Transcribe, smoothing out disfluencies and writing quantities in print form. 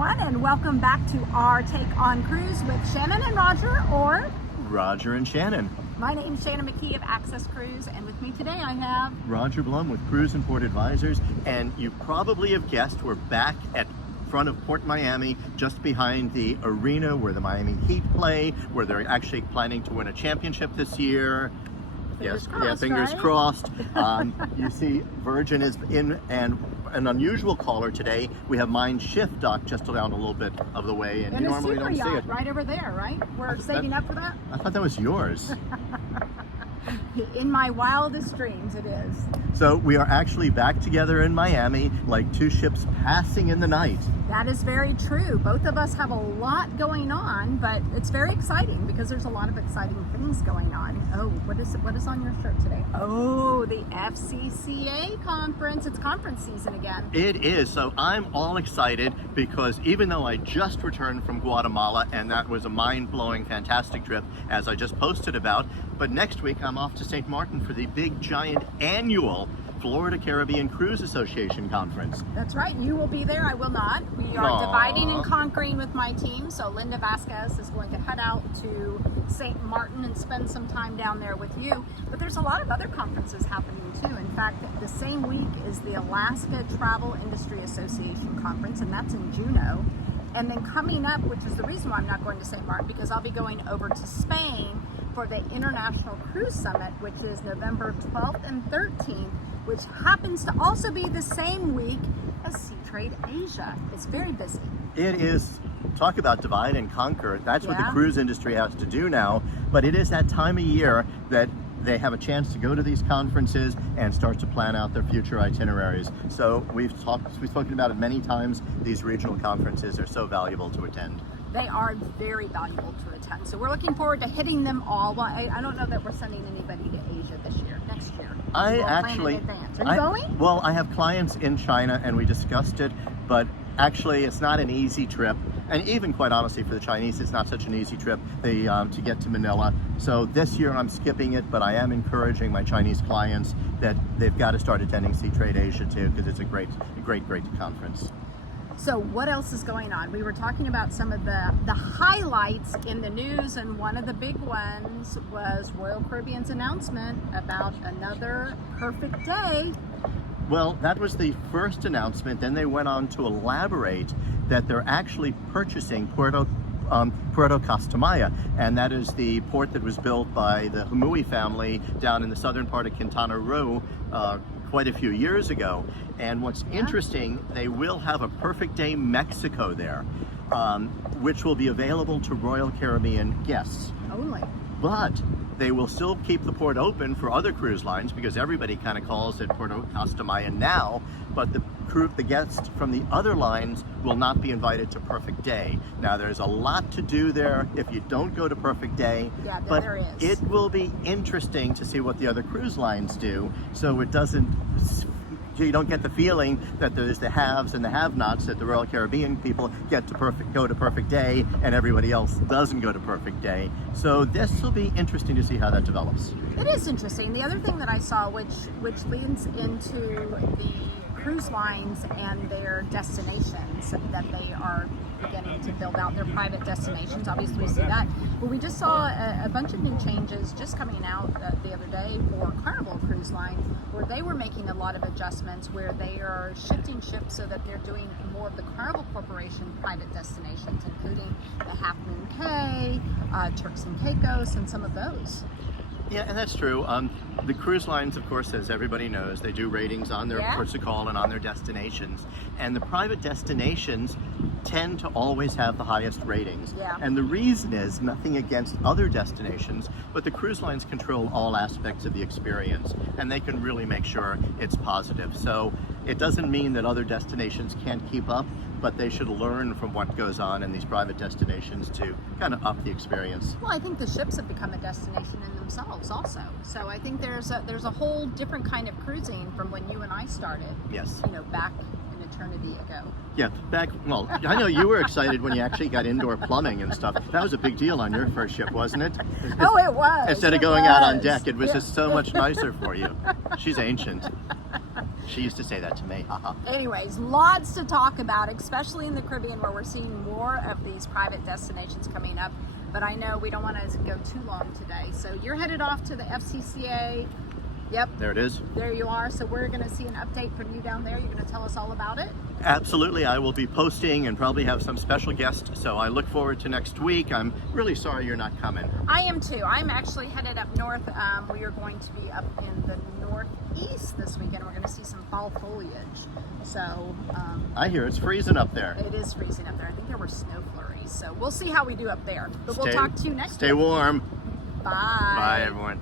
everyone, and welcome back to our Take on Cruise with Shannon and Roger, or Roger and Shannon. My name's Shannon McKee of Access Cruise, and with me today I have Roger Blum with Cruise and Port Advisors, and you probably have guessed we're back at front of Port Miami, just behind the arena where the Miami Heat play, where they're actually planning to win a championship this year. Fingers Yes, crossed, yeah, fingers right? crossed. You see Virgin is in, and an unusual caller today. We have Mein Schiff docked just down a little bit of the way, and you a normally super don't see yacht it. right over there, right? We're saving up for that? I thought that was yours. In my wildest dreams, it is. So we are actually back together in Miami, like two ships passing in the night. That is very true. Both of us have a lot going on, but it's very exciting because there's a lot of exciting things going on. Oh, what is on your shirt today? Oh, the FCCA conference. It's conference season again. It is. So I'm all excited because even though I just returned from Guatemala, and that was a mind-blowing, fantastic trip, as I just posted about, but next week I'm off to St. Martin for the big, giant annual Florida Caribbean Cruise Association conference. That's right. You will be there. I will not. We are dividing and conquering with my team. So Linda Vasquez is going to head out to St. Martin and spend some time down there with you. But there's a lot of other conferences happening too. In fact, the same week is the Alaska Travel Industry Association conference, and that's in Juneau. And then coming up, which is the reason why I'm not going to St. Martin, because I'll be going over to Spain for the International Cruise Summit, which is November 12th and 13th, which happens to also be the same week as Sea Trade Asia. It's very busy. It is. Talk about divide and conquer. That's what the Yeah. cruise industry has to do now. But it is that time of year that they have a chance to go to these conferences and start to plan out their future itineraries. So we've spoken about it many times. These regional conferences are so valuable to attend. They are very valuable to attend. So we're looking forward to hitting them all. Well, I don't know that we're sending anybody to Asia this year, next year. I We'll plan in actually, advance. Are you going? Well, I have clients in China and we discussed it, but actually it's not an easy trip. And even quite honestly, for the Chinese, it's not such an easy trip to get to Manila. So this year I'm skipping it, but I am encouraging my Chinese clients that they've got to start attending Sea Trade Asia too, because it's a great conference. So what else is going on? We were talking about some of the highlights in the news, and one of the big ones was Royal Caribbean's announcement about another perfect day. Well, that was the first announcement. Then they went on to elaborate that they're actually purchasing Puerto Castamaya, and that is the port that was built by the Hamui family down in the southern part of Quintana Roo quite a few years ago. And what's interesting, they will have a Perfect Day Mexico there, which will be available to Royal Caribbean guests. Only. But they will still keep the port open for other cruise lines because everybody kind of calls it Puerto Castamaya now, but the guests from the other lines will not be invited to Perfect Day. Now there's a lot to do there if you don't go to Perfect Day, Yeah, but there is. it will be interesting to see what the other cruise lines do, so it doesn't, you don't get the feeling that there's the haves and the have-nots, that the Royal Caribbean people go to Perfect Day and everybody else doesn't go to Perfect Day. So this will be interesting to see how that develops. It is interesting. The other thing that I saw, which leads into the cruise lines and their destinations, that they are beginning to build out their private destinations. Obviously we see that, but we just saw a bunch of new changes just coming out the other day for Carnival Cruise Line, where they were making a lot of adjustments, where they are shifting ships so that they're doing more of the Carnival Corporation private destinations, including the Half Moon Cay, Turks and Caicos, and some of those. Yeah, and that's true. The cruise lines, of course, as everybody knows, they do ratings on their ports of call and on their destinations. And the private destinations tend to always have the highest ratings. Yeah. And the reason is nothing against other destinations, but the cruise lines control all aspects of the experience, and they can really make sure it's positive. So it doesn't mean that other destinations can't keep up, but they should learn from what goes on in these private destinations to kind of up the experience. Well, I think the ships have become a destination in themselves also. So I think there's a whole different kind of cruising from when you and I started. Yes. You know, back an eternity ago. Yeah, well, I know you were excited when you actually got indoor plumbing and stuff. That was a big deal on your first ship, wasn't it? Oh, it was. Instead of going out on deck, it was just so much nicer for you. She's ancient. She used to say that to me. Anyways, lots to talk about, especially in the Caribbean where we're seeing more of these private destinations coming up. But I know we don't want to go too long today. So you're headed off to the FCCA. Yep. There it is. There you are. So we're going to see an update from you down there. You're going to tell us all about it. Absolutely. I will be posting and probably have some special guests. So I look forward to next week. I'm really sorry you're not coming. I am too. I'm actually headed up north. We are going to be up in the northeast this weekend. We're going to see some fall foliage. So I hear it's freezing up there. it is freezing up there. I think there were snow flurries. So we'll see how we do up there. But we'll talk to you next Stay week. warm. Bye. Bye, everyone.